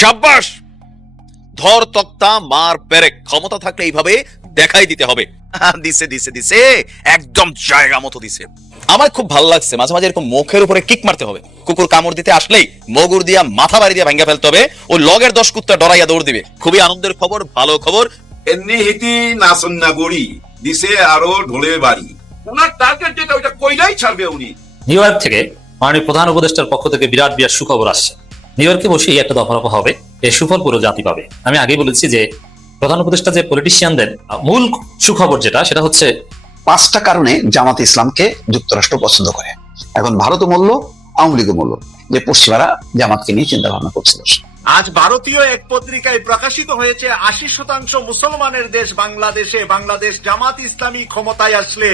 সাব্বাস। ধর তক্তা মার পেরেক ক্ষমতা থাকলে এইভাবে দেখাই দিতে হবে। দিছে দিছে দিছে। একদম জায়গা মতো দিছে। আমার খুব ভালো লাগছে মাঝে মাঝে এরকম মুখের উপরে কিক মারতে হবে। কুকুর কামড় দিতে আসলেই মগুর দিয়া মাথা বাড়ি দিয়া ভাঙ্গা ফেলতে হবে ও লগের দশ কুত্তা ডরাইয়া দৌড় দিবে। খুবই আনন্দের খবর ভালো খবর। এমনি হিতি নাসন্না গড়ি দিছে আরও ঢোলে বাড়ি। ওনার টার্গেট যেটা ওইটা কইলাই ছাড়বে উনি। নিউ ইয়র্ক থেকে মাননীয় প্রধান উপদেষ্টার পক্ষ থেকে বিরাট বিরাট সুখবর আসছে। নিউ ইয়র্কে বসেই একটা দফা রফা হবে এই সুফল পুরো জাতি পাবে। আমি আগে বলেছি যে প্রধান উপদেষ্টা যে পলিটিশিয়ানদের মূল সুখবর যেটা সেটা হচ্ছে পাঁচটা কারণে জামাত ইসলামকে যুক্তরাষ্ট্র পছন্দ করে। এখন ভারতও মূল্য আওয়ামী লীগও মূল্য। যে পশ্চিমারা জামাতকে নিয়ে চিন্তা ভাবনা করছিল। আজ ভারতীয় এক পত্রিকায় প্রকাশিত হয়েছে আশি শতাংশ মুসলমানের দেশ বাংলাদেশে বাংলাদেশ জামাত ইসলামী ক্ষমতায় আসলে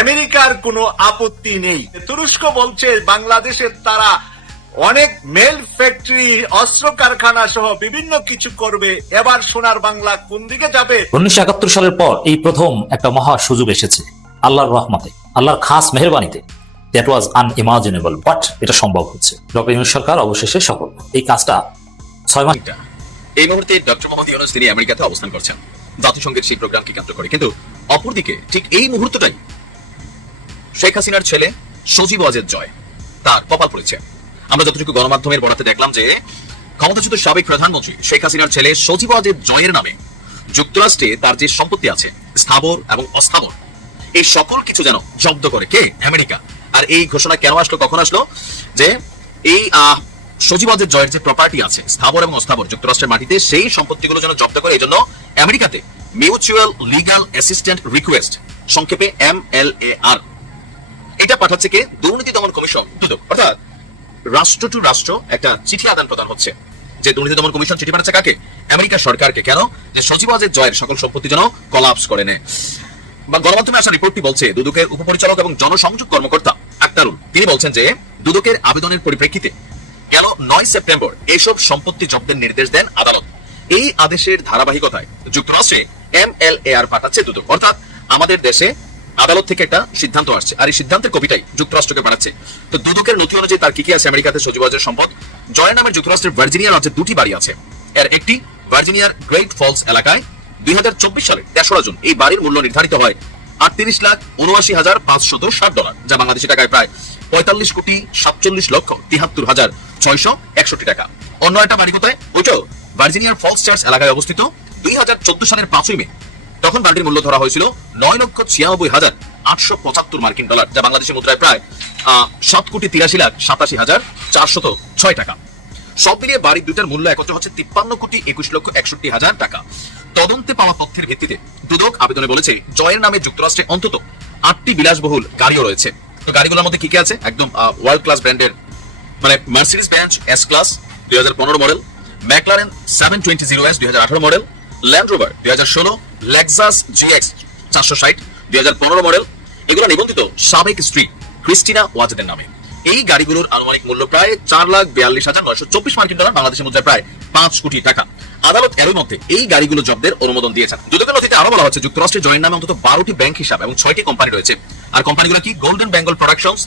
আমেরিকার কোনো আপত্তি নেই। তুরস্ক বলছে বাংলাদেশের তারা অনেক মেল ফ্যাক্টরি অস্ত্র কারখানা সহ বিভিন্ন কিছু করবে। এবার সোনার বাংলা কোন দিকে যাবে? উনিশশো একাত্তর সালের পর এই প্রথম একটা মহা সুযোগ এসেছে আল্লাহর রহমতে আল্লাহর খাস মেহরবানিতে। দ্যাট ওয়াজ আনইমাজিনেবল বাট এটা সম্ভব হচ্ছে। ডক্টর ইউনুস সরকার অবশেষে সফল। এই কাজটা ছয় মাস এই মুহূর্তে ডক্টর মোহাম্মদ ইউনুস তিনি আমেরিকাতে অবস্থান করছেন। জাতিসংঘের সেই প্রোগ্রামকে কেন্দ্র করে। কিন্তু অপরদিকে ঠিক এই মুহূর্তটাই শেখ হাসিনার ছেলে সজীব ওয়াজেদ জয় তার কপাল পড়েছে। আমরা যতটুকু গণমাধ্যমের বরাতে দেখলাম যে ক্ষমতাচ্যুত সাবেক প্রধানমন্ত্রী শেখ হাসিনার ছেলে সজীব ওয়াজেদ জয়ের নামে যুক্তরাষ্ট্রে তার যে সম্পত্তি আছে স্থাবর এবং অস্থাবর এই সকল কিছু যেন জব্দ করে কে? আমেরিকা। আর এই ঘোষণা কেন আসলো কখন আসলো? যে এই আহ, সজীবাজের জয়ের যে প্রপার্টি আছে স্থাবর এবং অস্থাবর যুক্তরাষ্ট্রের মাটিতে সেই সম্পত্তিগুলো যেন জব্দ করে এই জন্য আমেরিকাতে মিউচুয়াল লিগাল অ্যাসিস্ট্যান্ট রিকোয়েস্ট সংক্ষেপে এম এল এ আর। এটা পাঠাচ্ছে কে? দুর্নীতি দমন কমিশন দুদক। অর্থাৎ রাষ্ট্র টু রাষ্ট্র একটা চিঠি আদান প্রদান হচ্ছে। যে দুর্নীতি দমন কমিশন চিঠি পাঠাচ্ছে কাকে? আমেরিকা সরকারকে। কেন? যে সজীবাজের জয়ের সকল সম্পত্তি যেন কলাপস করে নেয়। বা গণমাধ্যমে আসা রিপোর্টটি বলছে, দুদকের উপপরিচালক এবং জনসংযোগ কর্মকর্তা আক্তারুল। তিনি বলছেন যে, দুদকের আবেদনের পরিপ্রেক্ষিতে গেল নয় সেপ্টেম্বর এইসব সম্পত্তি জব্দের নির্দেশ দেন আদালত। এই আদেশের ধারাবাহিকতায় যুক্তরাষ্ট্রে এম এল এ আর পাঠাচ্ছে দুদক। অর্থাৎ আমাদের দেশে আদালত থেকে একটা সিদ্ধান্ত আসছে। আর এই সিদ্ধান্তের কপিটাই যুক্তরাষ্ট্রকে পাঠাচ্ছে তো দুদকের নথি অনুযায়ী তার কি কি আছে? আমেরিকাতে সজীবাজের সম্পদ। জয়ের নামের যুক্তরাষ্ট্রের ভার্জিনিয়া রাজ্যে দুটি বাড়ি আছে। এর একটি ভার্জিনিয়ার গ্রেট ফলস এলাকায়। দুই সালে তেসরা জুন এই বাড়ির মূল্য নির্ধারিত হয় আটত্রিশ লাখ উনআশি হাজার পাঁচশত ষাট ডলার, যা বাংলাদেশি টাকায় প্রায় পঁয়তাল্লিশ কোটি সাতচল্লিশ লক্ষ তিহাত্তর হাজার ছয়শো একষট্টি টাকা। অন্য একটা বাড়ি কোথায়? ওইটাও ভার্জিনিয়ার ফলস চার্চ এলাকায় অবস্থিত। দুই হাজার চোদ্দ সালের পাঁচই মে তখন বাড়ির মূল্য ধরা হয়েছিল নয় লক্ষ ছিয়ানব্বই হাজার আটশো পঁচাত্তর মার্কিন ডলার, যা বাংলাদেশের মুদ্রায় প্রায় সাত কোটি তিরাশি লাখ সাতাশি হাজার চারশত ছয় টাকা। সব মিলিয়ে বাড়ির দুটার মূল্য একত্র হচ্ছে তিপ্পান্ন কোটি একুশ লক্ষ একষট্টি হাজার টাকা। তদন্তে পাওয়া তথ্যের ভিত্তিতে দুদক আবেদনে বলেছে, জয়ের নামে যুক্তরাষ্ট্রে অন্তত আটটি বিলাসবহুল গাড়িও রয়েছে। তো গাড়িগুলোর মধ্যে কি কি আছে? একদম ওয়ার্ল্ড ক্লাস ব্র্যান্ডের মানে মার্সিডিস বেঞ্চ এস ক্লাস দুই হাজার পনেরো model McLaren seven twenty zero S দুই হাজার আঠারো মডেল ল্যান্ড রোভার দুই হাজার ষোলো লেক্সাস জিএক্স চারশো ষাট, দুই হাজার পনেরো মডেল এগুলো নিবন্ধিত সাবেক স্ত্রী ক্রিস্টিনা ওয়াজেদের নামে। এই গাড়িগুলোর আনুমানিক মূল্য প্রায় চার লাখ বিয়াল্লিশ হাজার নয়শো চব্বিশ মার্কিন ডলার, বাংলাদেশের মুদ্রায় প্রায় পাঁচ কোটি টাকা। আদালত এরই মধ্যে এই গাড়িগুলো জব্দের অনুমোদন দিয়েছেন। দুদকের নথিতে আরও বলা হচ্ছে যুক্তরাষ্ট্রের জয়ের নামে অন্তত বারোটি ব্যাংক হিসাব এবং ছয়টি কোম্পানি রয়েছে। আর কোম্পানিগুলো কি? গোল্ডেন বেঙ্গল প্রোডাকশনস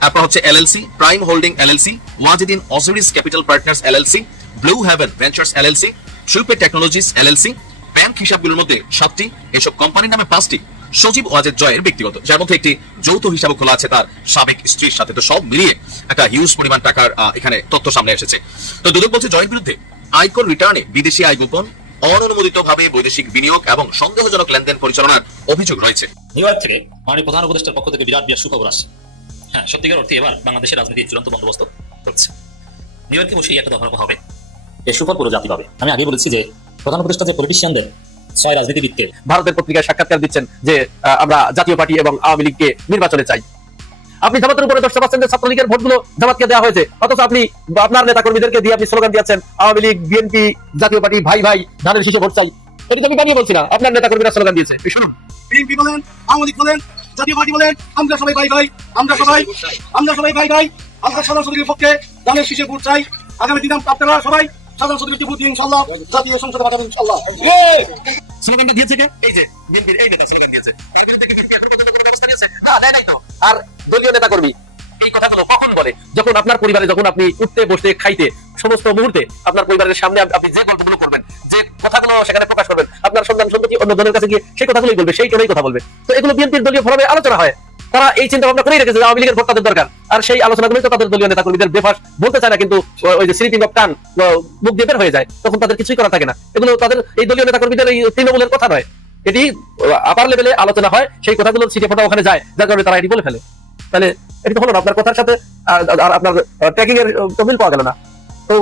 তারপর হচ্ছে এলএলসি প্রাইম হোল্ডিং এলএলসি ওয়াজিদিন অজরিস capital partners LLC blue haven ventures LLC শিল্পে টেকনোলজিস এলএলসি ব্যাংক হিসাবগুলোর মধ্যে সাতটি, এসব কোম্পানির নামে পাঁচটি, সজীব ওয়াজেদ জয়ের ব্যক্তিগত। যার মধ্যে একটি যৌথ হিসাব খোলা আছে তার সাবেক স্ত্রীর সাথে। তো সব মিলিয়ে একটা হিউজ পরিমাণ টাকার এখানে তথ্য সামনে এসেছে। তো দুদক বলছে, জয়ের বিরুদ্ধে আয়কর রিটার্নে বিদেশি আয় গোপন অননুমোদিত ভাবে বৈদেশিক বিনিয়োগ এবং সন্দেহজনক লেনদেন পরিচালনার অভিযোগ রয়েছে। নিউ ইয়র্ক থেকে মাননীয় প্রধান উপদেষ্টার পক্ষ থেকে বিরাট বিরাট সুখবর আসছে। হ্যাঁ সত্যিকার অর্থে এবার বাংলাদেশের রাজনীতি চূড়ান্ত বন্দোবস্ত হচ্ছে নিউ ইয়র্কে বসেই একটা দফা রফা হবে। সুফল পুরো জাতি পাবে। আমি আগে বলেছি যে, প্রধান উপদেষ্টা যে পলিটিশিয়ানদের ছয় রাজনীতিবিদকে, ভারতের পত্রিকায় সাক্ষাৎকার দিচ্ছেন যে আমরা জাতীয় পার্টি এবং আওয়ামী লীগকে নির্বাচনে চাই। আপনি জামাতের উপরে দশ পার্সেন্টের ছাত্রলীগের ভোটগুলো জামাতকে দেওয়া হয়েছে, অথচ আপনি আপনার নেতা কর্মীদেরকে দিয়ে আপনি স্লোগান দিয়েছেন, আওয়ামী লীগ, বিএনপি, জাতীয় পার্টি, ভাই ভাই, ধানের শীষে ভোট চাই। এটা তো আমি বানিয়ে বলছি না, আপনার নেতা কর্মীরা স্লোগান দিয়েছে। শুনুন। বিএনপি বলেন, আওয়ামী লীগ বলেন, জাতীয় পার্টি বলেন, আমরা সবাই ভাই ভাই, আমরা সবাই আমরা সবাই ভাই ভাই, আমরা সাধারণ পক্ষে ধানের শীষে ভোট চাই, আগামী দিন আপনারা সবাই সাধারণ ভোট দিন ইনশাল্লাহ জাতীয় সংসদে পাঠাবেন ইনশাল্লাহ স্লোগানটা দিয়েছে কে? এই যে বিএনপির এই নেতা স্লোগান দিয়েছে। এর বিরুদ্ধে কি বিএনপি এখনও পর্যন্ত কোনো ব্যবস্থা নিয়েছে? না দেয় নাই তো। আর দলীয় নেতা কর্মী এই কথাগুলো কখন বলে? যখন আপনার পরিবারে যখন আপনি উঠতে বসতে খাইতে সমস্ত মুহূর্তে আপনার পরিবারের সামনে আপনি যে গল্পগুলো করবেন যে কথাগুলো সেখানে প্রকাশ করবেন আপনার সন্তান সন্ততি অন্য জনের কাছে গিয়ে সেই কথাগুলোই বলবে সেই টোনেই কথা বলবে। তো এগুলো বিএনপির দলীয় ফোরামে আলোচনা হয়। তারা এই চিন্তা ভাবনা করেই রেখেছে আওয়ামী লীগের ভোট তাদের দরকার। আর সেই আলোচনাগুলোই তো তাদের দলীয় নেতাকর্মীদের বেফাস বলতে চায় না, কিন্তু ওই যে স্লিপিং অফ টান মুখ দিয়ে হয়ে যায়, তখন তাদের কিছুই করা থাকে না। এগুলো তাদের এই দলীয় নেতাকর্মীদের এই তৃণমূলের কথা নয়। এটি আপার লেভেলে আলোচনা হয়, সেই কথাগুলোর ছিটে ফোটা ওখানে যায়, যার কারণে তারা এটি বলে ফেলে। তাহলে এটি তো হলো না, আপনার কথার সাথে, আর- আপনার ট্র্যাকিং এর তো মিল পাওয়া গেল না। তো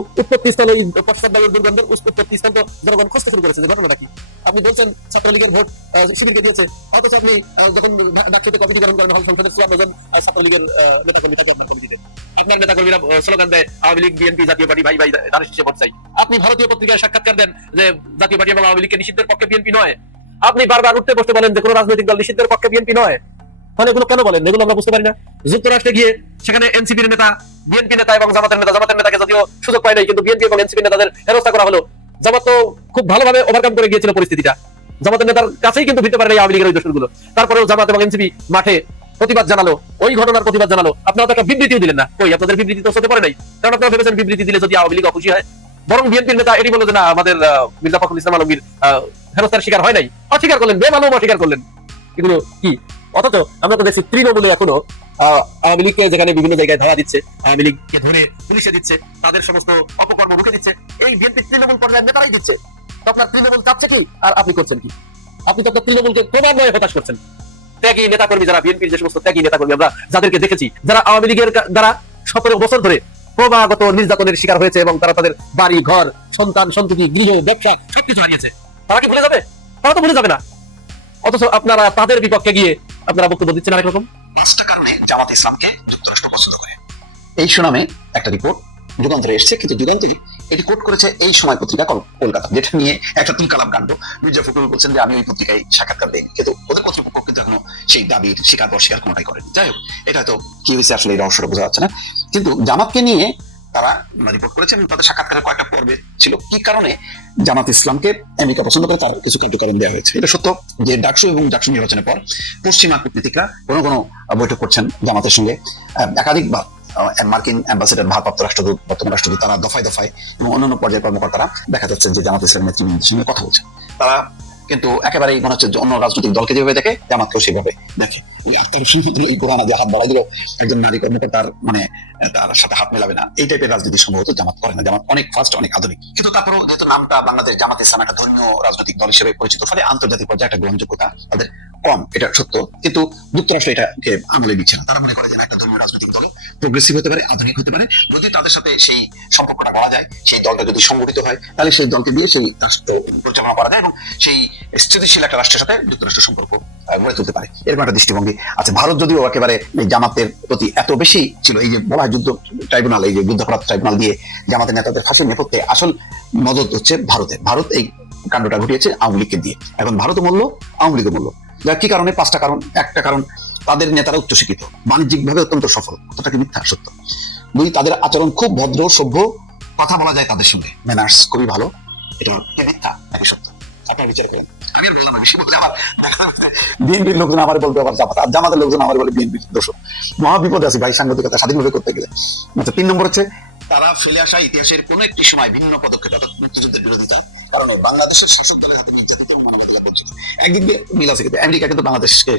এই পশ্চাৎবায়ুর দুর্গন্ধের উৎপত্তি স্থান তো জনগণ শুরু করেছে ঘটনাটা কি? আপনি বলছেন ছাত্রলীগের ভোট শিবিরকে দিয়েছে। অথচ আপনি যখন করেন, হল ছাত্রলীগের থাকে আপনার কমিটিতে। আপনার স্লোগান দেয়, আওয়ামী লীগ, বিএনপি, জাতীয় পার্টি, ভাই ভাই শীষে ভোট চাই। আপনি ভারতীয় পত্রিকায় সাক্ষাৎকার দেন যে জাতীয় পার্টি এবং আওয়ামী লীগকে নিষিদ্ধের পক্ষে বিএনপি নয়। আপনি বারবার উঠতে বসতে বলেন যে কোনো রাজনৈতিক দল নিষিদ্ধের পক্ষে বিএনপি নয়। তাহলে এগুলো কেন বলেন? এগুলো আমরা বুঝতে পারি না। যুক্তরাষ্ট্রে গিয়ে সেখানে এনসিপির নেতা বিএনপি নেতা এবং জামাতের নেতা, জামাতের নেতাকে যদিও সুযোগ পায় নাই, কিন্তু বিএনপি এবং এনসিপি নেতাদের হেরস্তা করা হলো। জামাত তো খুব ভালোভাবে ওভারকাম করে গিয়েছিল পরিস্থিতিটা। জামাতের নেতার কাছেই কিন্তু ভিড়তে পারে নাই আওয়ামী লীগের ওই দোষগুলো। তারপরেও জামাত এবং এনসিপি মাঠে প্রতিবাদ জানালো, ওই ঘটনার প্রতিবাদ জানালো। আপনারা তো একটা বিবৃতিও দিলেন না। কই, আপনাদের বিবৃতি তো হতে পারে নাই। কারণ আপনারা ভেবেছেন বিবৃতি দিলে যদি আওয়ামী লীগ অখুশি হয়, বরং বিএনপির নেতা এটি বলে যে না, আমাদের মির্জা ফখরুল ইসলাম আলমগীর হেনস্থার শিকার হয় নাই। অস্বীকার করলেন বেমানব অস্বীকার করলেন। এগুলো কি? অথচ আমরা তো দেখছি তৃণমূলে এখনও আওয়ামী লীগকে যেখানে বিভিন্ন জায়গায় ধরা দিচ্ছে, আওয়ামী লীগকে ধরে পুলিশে দিচ্ছে, তাদের সমস্ত অপকর্ম রুখে দিচ্ছে, এই বিএনপি তৃণমূল পর্যায়ের নেতারাই দিচ্ছে। তো আপনার তৃণমূল চাচ্ছে কি? আর আপনি করছেন কি? আপনি তো আপনার তৃণমূলকে ক্রমান্বয়ে হতাশ করছেন। ত্যাগী নেতাকর্মী যারা বিএনপির যে সমস্ত ত্যাগী নেতাকর্মী আমরা যাদেরকে দেখেছি, যারা আওয়ামী লীগের দ্বারা সতেরো বছর ধরে ক্রমাগত নির্যাতনের শিকার হয়েছে এবং তারা তাদের বাড়ি, ঘর, সন্তান, সন্ততি, গৃহ, ব্যবসা সবকিছু হারিয়েছে। তারা কি ভুলে যাবে? তারা তো ভুলে যাবে না। অথচ আপনারা তাদের বিপক্ষে গিয়ে আপনারা বক্তব্য দিচ্ছেন আরেক রকম? পাঁচটা কারণে জামাত ইসলামকে যুক্তরাষ্ট্র পছন্দ করে। এই সুনামে একটা রিপোর্ট যুগান্তরে এসছে, কিন্তু যুগান্তরে এটি কোট করেছে এই সময় পত্রিকা কলকাতা, যেটা নিয়ে একটা তুলকালাম কাণ্ড। মির্জা ফখরুল বলছেন যে, আমি ওই পত্রিকায় সাক্ষাৎকার দেইনি। কিন্তু ওদের কর্তৃপক্ষ কিন্তু এখনও সেই দাবির স্বীকার অস্বীকার কোনোটাই করেন। যাই হোক, এটা তো কি হয়েছে আসলে এই রহস্যটা বোঝা যাচ্ছে না। কিন্তু জামাতকে নিয়ে তারা রিপোর্ট করেছে এবং তাদের সাক্ষাৎকারের কয়েকটা পর্বে ছিল। কি কারণে? জামাত ইসলামকে আমেরিকা পছন্দ করে তার কিছু কার্যক্রম দেওয়া হয়েছে। এটা সত্য যে ডাকসু এবং ডাকসু নির্বাচনের পর পশ্চিমা কূটনীতিকরা কোনো কোনো বৈঠক করছেন জামাতের সঙ্গে। একাধিকবার মার্কিন অ্যাম্বাসেডার, ভারপ্রাপ্ত রাষ্ট্রদূত, বর্তমান রাষ্ট্রদূত, তারা দফায় দফায় এবং অন্যান্য পর্যায়ের কর্মকর্তারা দেখা যাচ্ছে যে জামাত ইসলাম নেতৃবৃন্দের সঙ্গে কথা বলছেন। তারা কিন্তু একেবারেই মনে হচ্ছে অন্য রাজনৈতিক দলকে যেভাবে দেখে, জামাতকেও সেভাবে দেখে। এই কোরআন যে হাত একজন নারী কর্মকর্তার মানে তার সাথে হাত মেলাবে না। এই টাইপের রাজনীতি সম্ভবত জামাত করে না। জামাত অনেক ফাস্ট অনেক আধুনিক। কিন্তু তারপরও যেহেতু নামটা বাংলাদেশ জামাত ইসলাম একটা ধর্মীয় রাজনৈতিক দল হিসেবে পরিচিত, ফলে আন্তর্জাতিক পর্যায়ে একটা গ্রহণযোগ্যতা তাদের কম, এটা সত্য। কিন্তু যুক্তরাষ্ট্র এটাকে আমলে দিচ্ছে না। তারা মনে করে যে একটা ধর্মীয় রাজনৈতিক দল প্রগ্রেসিভ হতে পারে, আধুনিক হতে পারে। যদি তাদের সাথে সেই সম্পর্কটা করা যায়, সেই দলটা যদি সংগঠিত হয়, তাহলে সেই দলকে দিয়ে সেই রাষ্ট্র পরিচালনা করা যায় এবং সেই স্থিতিশীল একটা রাষ্ট্রের সাথে যুক্তরাষ্ট্র সম্পর্ক গড়ে তুলতে পারে। এরকম একটা দৃষ্টিভঙ্গি আচ্ছা ভারত যদিও একেবারে জামাতের প্রতি এত বেশি ছিল, এই যে বলা যুদ্ধ ট্রাইব্যুনাল, এই যে যুদ্ধাপরাধ ট্রাইব্যুনাল দিয়ে জামাতের নেতাদের ফাঁসির নেপথ্যে আসল মদত হচ্ছে ভারতের। ভারত এই কাণ্ডটা ঘটিয়েছে আওয়ামী লীগকে দিয়ে। এখন ভারত মূল্য আওয়ামী লীগও মূল্য কি কারণে? পাঁচটা কারণ, একটা কারণ, তাদের নেতারা উচ্চশিক্ষিত। বাণিজ্যিকভাবে অত্যন্ত সফল। কথাটা কি মিথ্যা? সত্য। দুই, তাদের আচরণ খুব ভদ্র, সভ্য, কথা বলা যায় তাদের সঙ্গে। ম্যানার্স খুবই ভালো। এটা মিথ্যা? নাকি সত্য? আপনার বিচার করেন। আমার বলবে আবার জামাত জামাতের লোকজন আমার বলে বিএনপির দোষ মহা বিপদ আছে ভাই, সাংবাদিকতা স্বাধীনভাবে করতে গেলে। আচ্ছা তিন নম্বর হচ্ছে তারা ফেলে আসা ইতিহাসের কোন একটি সময় ভিন্ন পদক্ষেপ, অর্থাৎ মুক্তিযুদ্ধের বিরোধিতা কারণে বাংলাদেশের শাসক দলের হাতে নির্যাতিত এবং মানবাধিকার বঞ্চিত। একদিক দিয়ে মিল আছে কিন্তু আমেরিকা কিন্তু বাংলাদেশকে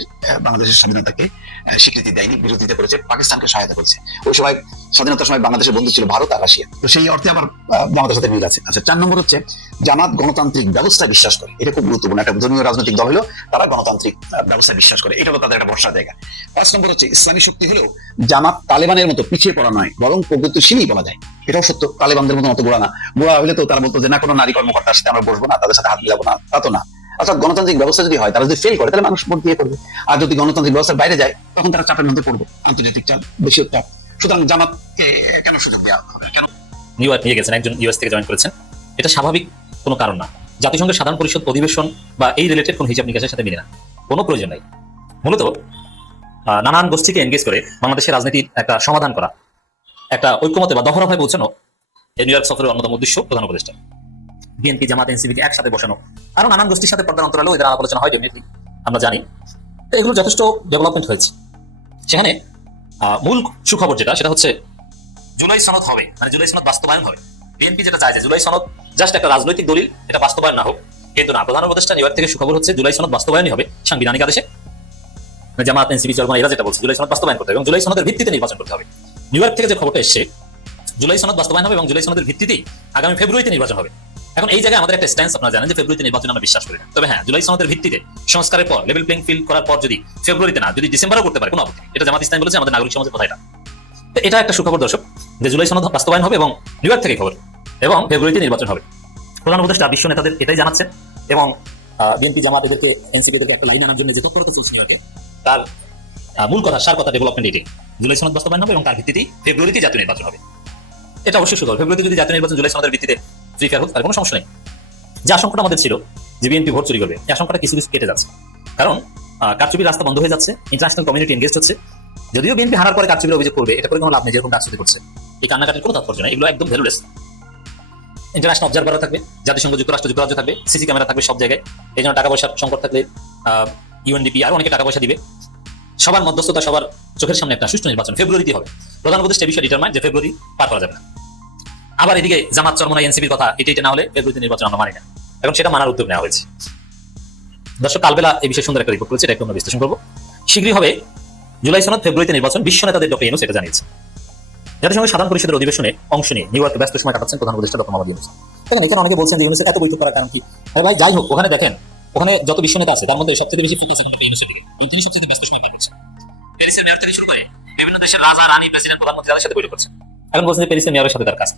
বাংলাদেশের স্বাধীনতাকে স্বীকৃতি দেয়নি, বিরোধিতা করেছে, পাকিস্তানকে সহায়তা করেছে। ওই সময়, স্বাধীনতার সময় বাংলাদেশের বন্ধু ছিল ভারত আর রাশিয়া। তো সেই অর্থে আবার জামাতের সাথে মিল আছে। আচ্ছা চার নম্বর হচ্ছে জামাত গণতান্ত্রিক ব্যবস্থায় বিশ্বাস করে। এটা খুব গুরুত্বপূর্ণ। একটা ধর্মীয় রাজনৈতিক দল হলো তারা গণতান্ত্রিক ব্যবস্থায় বিশ্বাস করে। এটা হলো তাদের একটা বর্ষার জায়গা। পাঁচ নম্বর হচ্ছে ইসলামী শক্তি হলেও জামাত তালেবানের মতো পিছিয়ে পড়া নয়, বরং প্রগতিশীলই বলা যায়। এটাও সত্য, তালেবানদের মতো মতো গোড়া না। গোড়া হলে তো তারা বলতো যে, না, কোনো নারী কর্মকর্তার সাথে আমরা বসবো না, তাদের সাথে হাত মিলাবো না। তা তো না। অর্থাৎ গণতান্ত্রিক ব্যবস্থা যদি হয়, তারা যদি ফেল করে, তাহলে মানুষ ভোট দিয়ে করবে। আর যদি গণতান্ত্রিক ব্যবস্থার বাইরে যায়, তখন তারা চাপের মধ্যে পড়বে। আন্তর্জাতিক চাপ বেশি চাপ সুতরাং জামাতকে কেন সুযোগ দেওয়া হবে? কেন? নিউ ইয়র্ক নিয়ে গেছেন একজন ইউএস থেকে জয়েন করেছেন। এটা স্বাভাবিক কোনো কারণ না। জাতিসংঘের সাধারণ পরিষদ অধিবেশন বা এই রিলেটেড কোনো হিসাব নিকাশের সাথে মিলে না। কোনো প্রয়োজন নাই। মূলত নানান গোষ্ঠীকে এনগেজ করে বাংলাদেশের রাজনীতির একটা সমাধান করা। একটা ঐক্যমতে বা দফারফায় পৌঁছানো এই নিউ ইয়র্ক সফরের অন্যতম উদ্দেশ্য প্রধান উপদেষ্টা। বিএনপি, জামাত, এনসিপিকে একসাথে বসানো আরও নানান গোষ্ঠীর সাথে পর্দার অন্তরালেও এদের আলোচনা হয় ডেফিনেটলি আমরা জানি। এগুলো যথেষ্ট ডেভেলপমেন্ট হয়েছে। সেখানে মূল সুখবর যেটা, সেটা হচ্ছে জুলাই সনদ হবে মানে জুলাই সনদ বাস্তবায়ন হবে। বিএনপি যেটা চায় যে জুলাই সনদ জাস্ট একটা রাজনৈতিক দলিল, এটা বাস্তবায়ন না হোক, কিন্তু না, প্রধান উপদেষ্টা নিউ ইয়র্ক থেকে সুখবর হচ্ছে জুলাই সনদ বাস্তবায়নই হবে সাংবিধানিক আদেশে। জামাত, এনসিপি চরমান এরা যেটা বলছে, জুলাই সনদ বাস্তবায়ন করতে হবে এবং জুলাই সনদের ভিত্তিতে নির্বাচন করতে হবে। নিউ ইয়র্ক থেকে যে খবরটা এসছে, জুলাই সনদ বাস্তবায়ন হবে এবং জুলাই সনদের ভিত্তিতেই আগামী ফেব্রুয়ারিতে নির্বাচন হবে। এখন এই জায়গায় আমাদের একটা স্ট্যান্স আপনারা জানেন যে ফেব্রুয়ারিতে নির্বাচন আমরা বিশ্বাস করি তবে হ্যাঁ জুলাই সনদের ভিত্তিতে সংস্কারের পর লেভেল প্লেইং ফিল্ড করার পর যদি ফেব্রুয়ারিতে না, যদি ডিসেম্বরেও করতে পারে, কোনো আপত্তি এটা জামাত ইসলাম বলেছে, আমাদের নাগরিক সমাজের কথা এটা তো এটা একটা সুখবর দর্শক, যে জুলাই সনদ বাস্তবায়ন হবে এবং নিউ ইয়র্ক থেকে খবর, এবং ফেব্রুয়ারিতে নির্বাচন হবে। প্রধান উপদেষ্টা বিশ্ব নেতাদের এটাই জানাচ্ছেন, এবং বিএনপি জামাত এদেরকে এনসিপি এদেরকে একটা লাইন আনার জন্য যে তৎপরতা চলছে নিউ ইয়র্কে, তার মূল কথা, সার কথা ডেভেলপমেন্ট এটাই। জুলাই সনদ বাস্তবায়ন হবে এবং তার ভিত্তিতেই ফেব্রুয়ারিতে জাতীয় নির্বাচন হবে। এটা অবশ্যই সুখবর ফেব্রুয়ারিতে যদি জাতীয় নির্বাচন জুলাই সনদের ভিত্তিতে ফ্রি ফেয়ার হোক তার কোনো সমস্যা নেই। যে আশঙ্কাটা আমাদের ছিল যে বিএনপি ভোট চুরি করবে, এই আশঙ্কাটা কিছু কিছু কেটে যাচ্ছে। কারণ কারচুপির রাস্তা বন্ধ হয়ে যাচ্ছে ইন্টারন্যাশনাল কমিউনিটি এনগেজ হচ্ছে। যদিও বিএনপি হারার পরে কারচুপির অভিযোগ করবে, এটা করে কোনো লাভ নেই, যেরকম ডাকসুতি করছে। এই কান্নাকাটির কোনো তাৎপর্য নেই, এগুলো একদম ভ্যালুলেস। ইন্টারন্যাশনাল অবজারভারও থাকবে, জাতিসংঘ, যুক্তরাষ্ট্র, যুক্তরাজ্য থাকবে সিসি ক্যামেরা থাকবে সব জায়গায়। এই জন্য টাকা পয়সার সংকট থাকলে ইউএনডিপি আরও অনেকে টাকা পয়সা দিবে। সবার মধ্যস্থতা সবার চোখের সামনে একটা সুষ্ঠু নির্বাচন ফেব্রুয়ারিতে হবে। প্রধান উপদেষ্টা বিষয়ে ডিটারমাইন যে ফেব্রুয়ারি পার করা যাবে না। আবার এদিকে জামাত চরমনাই এনসিপির কথা, এটা এটা না হলে ফেব্রুয়ারিতে নির্বাচন আমরা মানি না। এখন সেটা মানার উদ্যোগ নেওয়া হয়েছে। দর্শক, কালবেলা এই বিষয়ে সুন্দর একটা রিপোর্ট করেছে, এটা একটু আমরা বিশ্লেষণ করব। শীঘ্রই হবে জুলাই সনদ, ফেব্রুয়ারিতে নির্বাচন বিশ্ব নেতাদের ডক্টর ইউনুস এটা জানিয়েছে। জাতিসংঘ সাধারণ পরিষদের অধিবেশনে অংশ নিয়ে নিউ ইয়র্কে ব্যস্ত সময় কাটাচ্ছেন প্রধান উপদেষ্টা ডক্টর মোহাম্মদ ইউনুস। এখানে অনেকে বলছেন যে ইউনুসের এত বৈঠক করার কারণ কি? ভাই, যাই হোক, ওখানে দেখেন ওখানে যত বিশ্ব নেতা আছে, তার মধ্যে সবচেয়ে বেশি ফোকাস এখন ইউনুসের দিকে এবং তিনি সবচেয়ে ব্যস্ত সময় করছেন। প্যারিসের মেয়র থেকে শুরু করে বিভিন্ন দেশের রাজা, রানী প্রেসিডেন্ট প্রধানমন্ত্রী তাদের সাথে বৈঠক করছেন। এখন বলছেন যে প্যারিসের মেয়রের সাথে তার কাজ?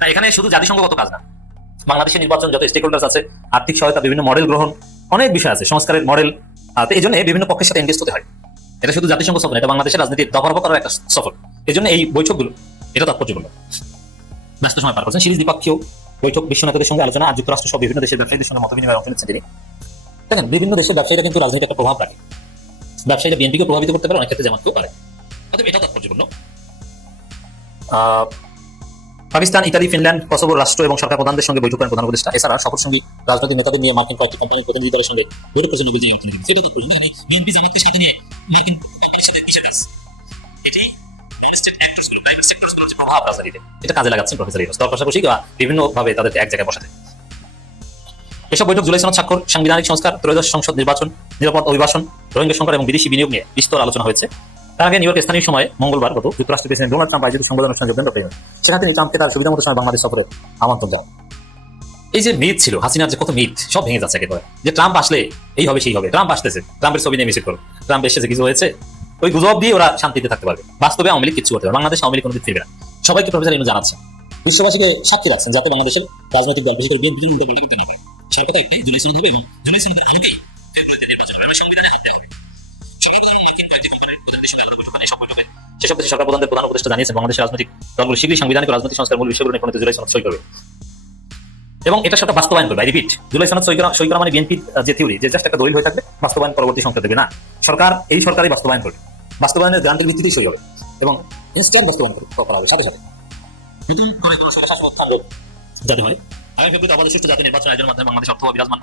না এখানে শুধু জাতিসংঘগত কাজ না, বাংলাদেশের নির্বাচন, যত স্টেক হোল্ডার্স আছে, আর্থিক সহায়তা, বিভিন্ন মডেল গ্রহণ, অনেক বিষয় আছে, সংস্কারের মডেল এই জন্য বিভিন্ন পক্ষের সাথে এনগেজ হতে হয়। এটা শুধু জাতিসংঘ সফর এটা বাংলাদেশের রাজনীতির দফারফা করার একটা সফর এই জন্য এই বৈঠকগুলো, এটা তাৎপর্যপূর্ণ ব্যস্ত সময় পার করছেন। সিরিজ দ্বিপক্ষীয় বৈঠক, বিশ্ব নেতাদের সঙ্গে আলোচনা, আর যুক্তরাষ্ট্র সহ বিভিন্ন দেশের ব্যবসায়ীদের সঙ্গে মত বিনিময় অংশ নিচ্ছেন তিনি। দেখেন বিভিন্ন দেশের ব্যবসায়ীরা কিন্তু রাজনীতি একটা প্রভাব রাখে। ব্যবসায়ীরা বিএনপিকে প্রভাবিত করতে পারে অনেক ক্ষেত্রে জামাতকেও পারে। এটা তাৎপর্যপূর্ণ। পাকিস্তান ইতালি ফিনল্যান্ড কসোভো রাষ্ট্র এবং সরকার প্রধানদের সঙ্গে বৈঠক করেন প্রধান উপদেষ্টা। এছাড়া সফর সঙ্গী রাজনৈতিক নেতাদের নিয়ে মার্কিন কয়েকটি কোম্পানির প্রতিনিধিদের সঙ্গে বৈঠক করেছেন করেন। সেটা তাৎপর্য। না, বিএনপি জামাতকে সাথে নিয়ে মার্কিন? এটি কাজে লাগাচ্ছেন প্রফেসর ইউনুস দর কষাকষি বিভিন্ন ভাবে তাদেরকে এক জায়গায় বসাতে। এসব বৈঠক জুলাই সনদ স্বাক্ষর, সাংবিধানিক সংস্কার, ত্রয়োদশ সংসদ নির্বাচন, নিরাপদ অভিবাসন, রোহিঙ্গা সংকট এবং বিদেশি বিনিয়োগ নিয়ে বিস্তর আলোচনা হয়েছে। তার আগে নিউ ইয়র্ক স্থানীয় সময় মঙ্গলবার গত যুক্তরাষ্ট্রের প্রেসিডেন্ট ডোনাল্ড ট্রাম্প আয়োজিত সংবাদ অনুষ্ঠানে যোগদান করতে সেখানে তিনি ট্রাম্পকে তার সুবিধা মতো সময় বাংলাদেশ সফরের আমন্ত্রণ দেন এই যে মিথ ছিল, হাসিনার যে কত মিথ, সব ভেঙে যাচ্ছে একেবারে। যে ট্রাম্প আসলে এই হবে, সেই হবে। ট্রাম্প আসতেছে, ট্রাম্পের ছবি নিয়ে মিছিল করো। ট্রাম্প এসেছে, কিছু হয়েছে, ওই গুজব দিয়ে ওরা শান্তিতে থাকতে পারবে। বাস্তবে আওয়ামী লীগ কিছু করতে পারবে বাংলাদেশ আওয়ামী লীগ কোনোদিন ফিরবে না। সবাইকে প্রফেসর ইনু জানাচ্ছেন বিশ্ববাসীকে সাক্ষী রাখছেন যাতে বাংলাদেশের রাজনৈতিক দল, বিশেষ করে বিএনপি কথা একটাই জুলাই সনদ হবে এবং জুলাই সনদের আলোকেই ফেব্রুয়ারিতে নির্বাচন হবে আমরা সংবিধানে হাতে হবে। সেসব দেশের সরকার প্রধানদের প্রধান উপদেষ্টা জানিয়েছেন বাংলাদেশের রাজনৈতিক দলগুলো শীঘ্রই সাংবিধানিক রাজনৈতিক সংস্কার মূল বিষয়গুলো নিয়ে জুলাই সনদ সই করবে। এবং এটা সেটা বাস্তবায়ন করবে রিপিট জুলাই সনদ সই করা সই করা মানে বিএনপির যে থিওরি যে জাস্ট একটা দলিল হয়ে থাকবে বাস্তবায়ন পরবর্তী সংখ্যা দেবে না। সরকার এই সরকারই বাস্তবায়ন করবে। বাস্তবায়নের গ্রান্টের ভিত্তিতেই সই হবে এবং ইনস্ট্যান্ট বাস্তবায়ন করা হবে সাথে সাথে। নতুন করে কোনো স্বৈরশাসন যাতে হয়। আগামী দেশের জাতীয় নির্বাচন আয়োজনের মাধ্যমে বাংলাদেশ অর্থ বিরাজমান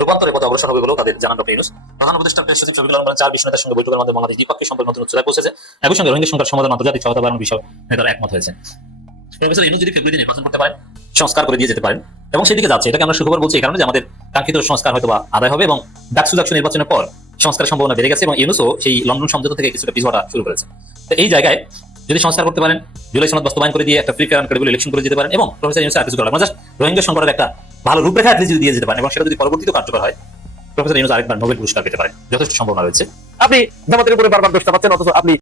রূপান্তরের পথে অগ্রসর হবে বলেও তাদের জানান ডক্টর ইউনুস প্রধান উপদেষ্টা প্রেস সচিব শফিকুল আলম চার বিশ্ব নেতার সঙ্গে বৈঠকের মাধ্যমে বাংলাদেশ দ্বিপক্ষীয় সম্পর্ক নতুন উচ্চতায় পৌঁছেছে একই সঙ্গে রোহিঙ্গা সমাধান আন্তর্জাতিক সহায়তা বাড়ানোর বিষয় নেতারা একমত হয়েছে প্রফেসর ইউনুস যদি ফেব্রুয়ারিতে নির্বাচন করতে পারেন, সংস্কার করে দিয়ে যেতে পারেন এবং সেদিকে যাচ্ছে। এটাকে আমরা সুখবর বলছি এই কারণে যে আমাদের কাঙ্ক্ষিত সংস্কার হয়তো বা আদায় হবে এবং ডাকসু ডাকসু নির্বাচনের পর সংস্কারের সম্ভাবনা বেড়ে গেছে এবং ইউনুসও সেই লন্ডন সমঝোতা থেকে কিছুটা পিছুয়াটা শুরু করেছে তো এই জায়গায় যদি সংস্কার করতে পারেন, জুলাই সনদ বাস্তবায়ন করে দিয়ে একটা ফ্রি ফেয়ার ক্রেডিবল ইলেকশন করে যেতে পারেন এবং প্রফেসর ইউনুস আর কিছু করার জাস্ট রোহিঙ্গা সংকটের একটা ভালো রূপরেখা আপনি যদি দিয়ে যেতে পারেন এবং সেটা যদি পরবর্তীতে কার্যকর হয় প্রফেসর ইউনুস আরেকবার নোবেল পুরস্কার পেতে পারেন। যথেষ্ট সম্ভাবনা রয়েছে। আপনি জামাতের উপরে বারবার দোষটা পাচ্ছেন অথচ আপনি